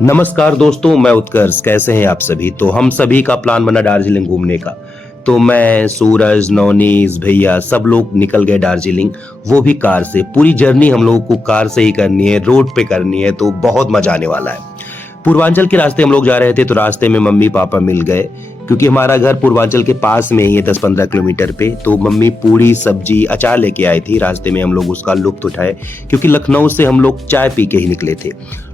नमस्कार दोस्तों, मैं उत्कर्ष। कैसे हैं आप सभी? तो हम सभी का प्लान बना दार्जिलिंग घूमने का। तो मैं, सूरज, नौनीस, भैया सब लोग निकल गए दार्जिलिंग, वो भी कार से। पूरी जर्नी हम लोगों को कार से ही करनी है, रोड पे करनी है, तो बहुत मजा आने वाला है। पूर्वांचल के रास्ते हम लोग जा रहे थे, तो रास्ते में मम्मी पापा मिल गए, क्योंकि हमारा घर पूर्वांचल के पास में ही है, 10-15 किलोमीटर पे। तो मम्मी पूरी सब्जी अचार लेके आई थी। रास्ते में हम लोग उसका लुत्फ उठाए, क्योंकि लखनऊ से हम लोग चाय पी के ही निकले थे।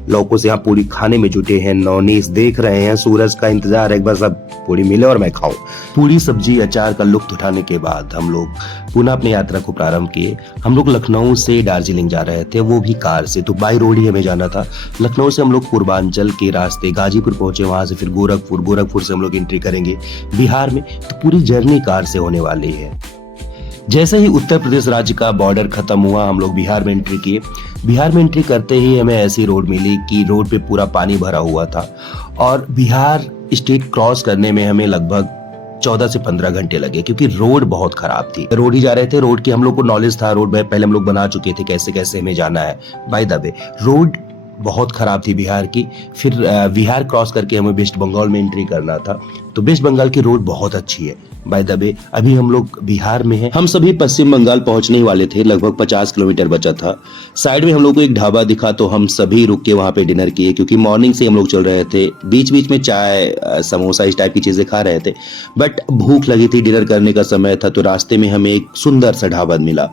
लोगों से यहाँ पूरी खाने में जुटे हैं। नौनीस देख रहे हैं, सूरज का इंतजार है, एक बार सब पूरी मिले और मैं खाऊं। पूरी सब्जी अचार का लुत्फ उठाने के बाद हम लोग पुनः अपनी यात्रा को प्रारंभ किए। हम लोग लखनऊ से दार्जिलिंग जा रहे थे, वो भी कार से। तो बाई रोड ही हमें जाना था। लखनऊ से हम लोग पूर्वांचल के रास्ते गाजीपुर पहुंचे, वहां से फिर गोरखपुर से हम लोग एंट्री करेंगे बिहार में। तो पूरी जर्नी कार से होने वाली है। जैसे ही उत्तर प्रदेश राज्य का बॉर्डर खत्म हुआ, हम लोग बिहार में एंट्री किए। बिहार में एंट्री करते ही हमें ऐसी रोड मिली कि रोड पे पूरा पानी भरा हुआ था, और बिहार स्टेट क्रॉस करने में हमें लगभग 14 से 15 घंटे लगे, क्योंकि रोड बहुत खराब थी। रोड ही जा रहे थे, रोड की हम लोग को नॉलेज था, रोड पहले हम लोग बना चुके थे, कैसे कैसे हमें जाना है। बाय द वे, रोड बहुत खराब थी बिहार की। फिर बिहार क्रॉस करके हमें वेस्ट बंगाल में एंट्री करना था। तो वेस्ट बंगाल की रोड बहुत अच्छी है। बाय द वे, अभी हम लोग बिहार में हैं। हम सभी पश्चिम बंगाल पहुंचने ही वाले थे, लगभग 50 किलोमीटर बचा था। साइड में हम लोग को एक ढाबा दिखा, तो हम सभी रुक के वहां पे डिनर किए, क्योंकि मॉर्निंग से हम लोग चल रहे थे। बीच बीच में चाय, समोसा, इस टाइप की चीजें खा रहे थे, बट भूख लगी थी, डिनर करने का समय था। तो रास्ते में हमें एक सुंदर सा ढाबा मिला,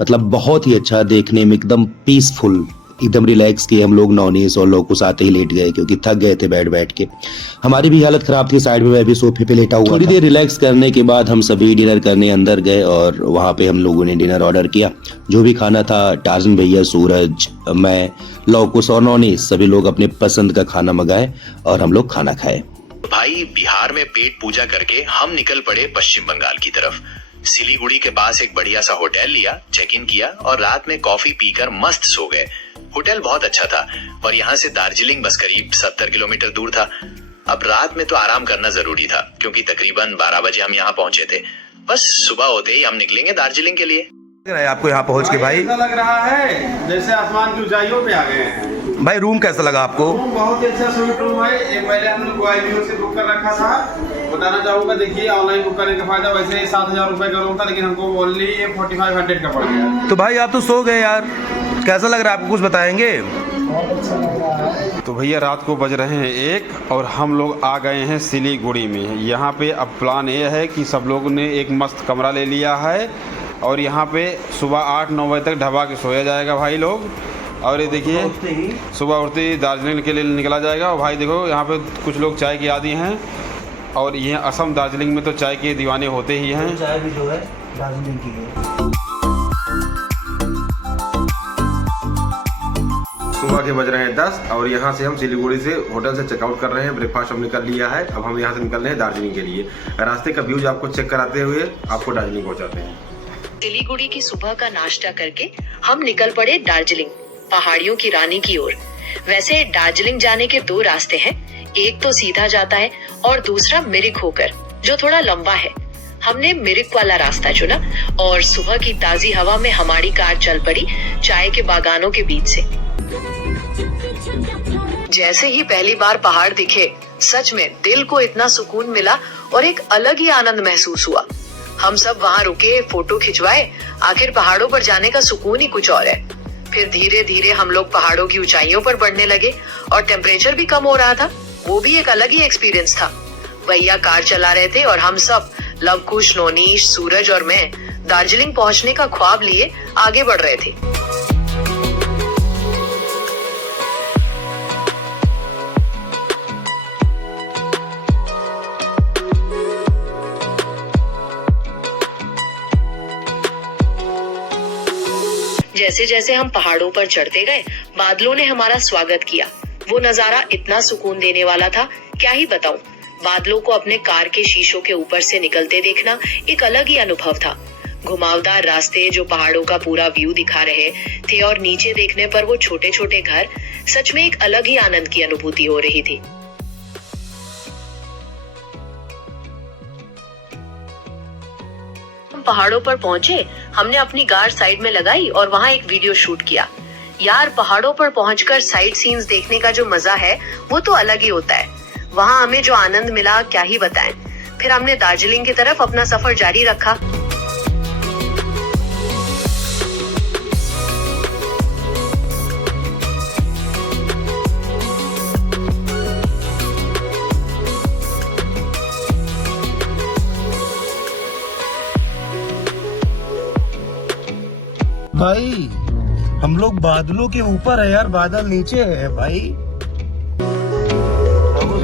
मतलब बहुत ही अच्छा, देखने में एकदम पीसफुल, एकदम रिलैक्स किए हम लोग। नौनीस और लोग को साथ ही लेट गए, क्योंकि थक गए थे बैठ बैठ के। हमारी भी हालत खराब थी, साइड में मैं भी सोफे पे लेटा हुआ। थोड़ी देर रिलैक्स करने के बाद हम सभी डिनर करने अंदर गए, और वहां पे हम लोगों ने डिनर ऑर्डर किया। जो भी खाना था, टार्जन भैया, सूरज, मैं, लौकुश और नौनीस, सभी लोग अपने पसंद का खाना मंगाए और हम लोग खाना खाए। भाई, बिहार में पेट पूजा करके हम निकल पड़े पश्चिम बंगाल की तरफ। सिलीगुड़ी के पास एक बढ़िया सा होटल लिया, चेक इन किया और रात में कॉफी पीकर मस्त सो गए। होटल बहुत अच्छा था, और यहाँ से दार्जिलिंग बस करीब 70 किलोमीटर दूर था। अब रात में तो आराम करना जरूरी था, क्योंकि तकरीबन 12 बजे हम यहाँ पहुंचे थे। बस सुबह होते ही हम निकलेंगे दार्जिलिंग के लिए। लग रहा है आपको यहाँ पहुँच के भाई? ऐसा लग रहा है जैसे आसमान की ऊंचाइयों पे आ गए हैं। भाई रूम कैसा लगा आपको? रूम बहुत ही अच्छा स्वीट रूम है। एक पहले हम लोग को से बुक कर रखा था। बताना चाहूंगा, देखिए ऑनलाइन बुक करने का फायदा, वैसे 7,000 रुपए का रूम था, लेकिन हमको ओनली 4500 का पड़ गया। तो भाई आप तो सो गए यार, कैसा लग रहा है आपको, कुछ बताएंगे? तो भैया रात को बज रहे हैं 1 और हम लोग आ गए हैं सिलीगुड़ी में। यहाँ पे अब प्लान ये है कि सब लोगों ने एक मस्त कमरा ले लिया है, और यहाँ पे सुबह 8-9 बजे तक ढबा के सोया जाएगा भाई लोग। और ये देखिए, सुबह उठते ही दार्जिलिंग के लिए निकला जाएगा। और भाई देखो, यहाँ पे कुछ लोग चाय के आदी हैं, और ये असम दार्जिलिंग में तो चाय के दीवाने होते ही हैं। चाय भी जो है दार्जिलिंग की है। सुबह के बज रहे हैं 10 और यहाँ से हम सिलीगुड़ी से होटल से चेकआउट कर रहे हैं। ब्रेकफास्ट हमने कर लिया है। अब हम यहाँ से निकल रहे हैं दार्जिलिंग के लिए। रास्ते का व्यूज आपको चेक कराते हुए आपको दार्जिलिंग पहुँचाते हैं। सिलीगुड़ी की सुबह का नाश्ता करके हम निकल पड़े दार्जिलिंग, पहाड़ियों की रानी की ओर। वैसे दार्जिलिंग जाने के 2 रास्ते हैं, एक तो सीधा जाता है और दूसरा मिरिक होकर, जो थोड़ा लंबा है। हमने मिरिक वाला रास्ता चुना, और सुबह की ताजी हवा में हमारी कार चल पड़ी चाय के बागानों के बीच से। जैसे ही पहली बार पहाड़ दिखे, सच में दिल को इतना सुकून मिला और एक अलग ही आनंद महसूस हुआ। हम सब वहाँ रुके, फोटो खिंचवाए। आखिर पहाड़ों पर जाने का सुकून ही कुछ और है। फिर धीरे धीरे हम लोग पहाड़ों की ऊंचाइयों पर बढ़ने लगे, और टेम्परेचर भी कम हो रहा था। वो भी एक अलग ही एक्सपीरियंस था। भैया कार चला रहे थे, और हम सब, लवकुश, नौनीश, सूरज और मैं, दार्जिलिंग पहुँचने का ख्वाब लिए आगे बढ़ रहे थे। जैसे जैसे हम पहाड़ों पर चढ़ते गए, बादलों ने हमारा स्वागत किया। वो नजारा इतना सुकून देने वाला था, क्या ही बताऊं। बादलों को अपने कार के शीशों के ऊपर से निकलते देखना एक अलग ही अनुभव था। घुमावदार रास्ते जो पहाड़ों का पूरा व्यू दिखा रहे थे, और नीचे देखने पर वो छोटे छोटे घर, सच में एक अलग ही आनंद की अनुभूति हो रही थी। पहाड़ों पर पहुंचे, हमने अपनी कार साइड में लगाई और वहां एक वीडियो शूट किया। यार पहाड़ों पर पहुंचकर साइट सीन्स देखने का जो मजा है वो तो अलग ही होता है। वहाँ हमें जो आनंद मिला क्या ही बताएं। फिर हमने दार्जिलिंग की तरफ अपना सफर जारी रखा। भाई हम लोग बादलों के ऊपर है यार, बादल नीचे है भाई।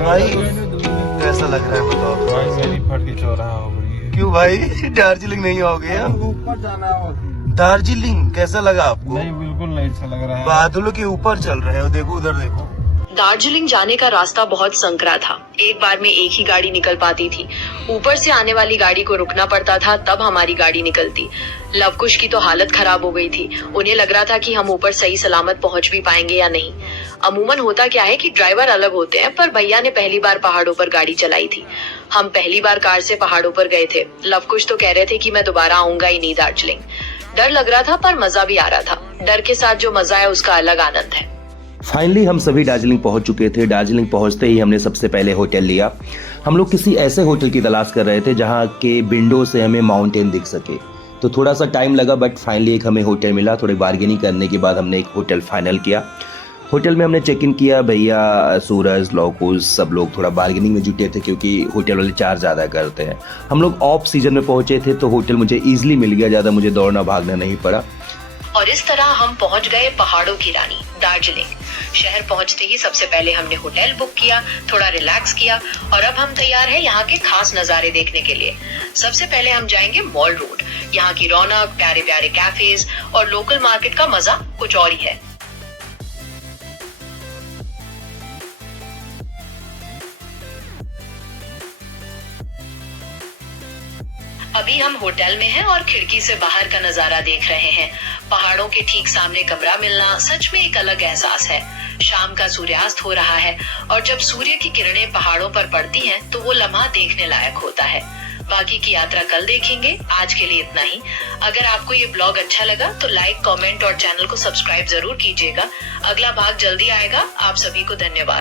भाई कैसा लग रहा है बताओ? भाई मेरी फट की चौराहा हो गई है। क्यों भाई दार्जिलिंग नहीं हो गया? ऊपर जाना है। दार्जिलिंग कैसा लगा आपको? नहीं, बिल्कुल नहीं अच्छा लग रहा है। बादलों के ऊपर चल रहे हो, देखो उधर देखो। दार्जिलिंग जाने का रास्ता बहुत संकरा था। एक बार में एक ही गाड़ी निकल पाती थी। ऊपर से आने वाली गाड़ी को रुकना पड़ता था, तब हमारी गाड़ी निकलती। लवकुश की तो हालत खराब हो गई थी। उन्हें लग रहा था कि हम ऊपर सही सलामत पहुंच भी पाएंगे या नहीं। अमूमन होता क्या है कि ड्राइवर अलग होते हैं, पर भैया ने पहली बार पहाड़ों पर गाड़ी चलाई थी। हम पहली बार कार से पहाड़ों पर गए थे। लवकुश तो कह रहे थे कि मैं दोबारा आऊंगा ही नहीं दार्जिलिंग। डर लग रहा था पर मजा भी आ रहा था। डर के साथ जो मजा है उसका अलग आनंद है। फाइनली हम सभी दार्जिलिंग पहुंच चुके थे। दार्जिलिंग पहुंचते ही हमने सबसे पहले होटल लिया। हम लोग किसी ऐसे होटल की तलाश कर रहे थे जहां के विंडो से हमें माउंटेन दिख सके, तो थोड़ा सा टाइम लगा बट फाइनली एक हमें होटल मिला। थोड़ी बार्गेनिंग करने के बाद हमने एक होटल फाइनल किया। होटल में हमने चेक इन किया। भैया, सूरज, लवकुश सब लोग थोड़ा बार्गेनिंग में जुटे थे क्योंकि होटल वाले चार्ज ज़्यादा करते हैं। हम लोग ऑफ सीजन में पहुंचे थे तो होटल मुझे ईजिली मिल गया, ज़्यादा मुझे दौड़ना भागना नहीं पड़ा। और इस तरह हम पहुंच गए पहाड़ों की रानी दार्जिलिंग। शहर पहुंचते ही सबसे पहले हमने होटल बुक किया, थोड़ा रिलैक्स किया और अब हम तैयार हैं यहाँ के खास नजारे देखने के लिए। सबसे पहले हम जाएंगे मॉल रोड। यहाँ की रौनक, प्यारे प्यारे कैफेज और लोकल मार्केट का मजा कुछ और ही है। अभी हम होटल में हैं और खिड़की से बाहर का नजारा देख रहे हैं। पहाड़ों के ठीक सामने कमरा मिलना सच में एक अलग एहसास है। शाम का सूर्यास्त हो रहा है और जब सूर्य की किरणें पहाड़ों पर पड़ती हैं तो वो लम्हा देखने लायक होता है। बाकी की यात्रा कल देखेंगे। आज के लिए इतना ही। अगर आपको ये ब्लॉग अच्छा लगा तो लाइक, कमेंट और चैनल को सब्सक्राइब जरूर कीजिएगा। अगला भाग जल्दी आएगा। आप सभी को धन्यवाद।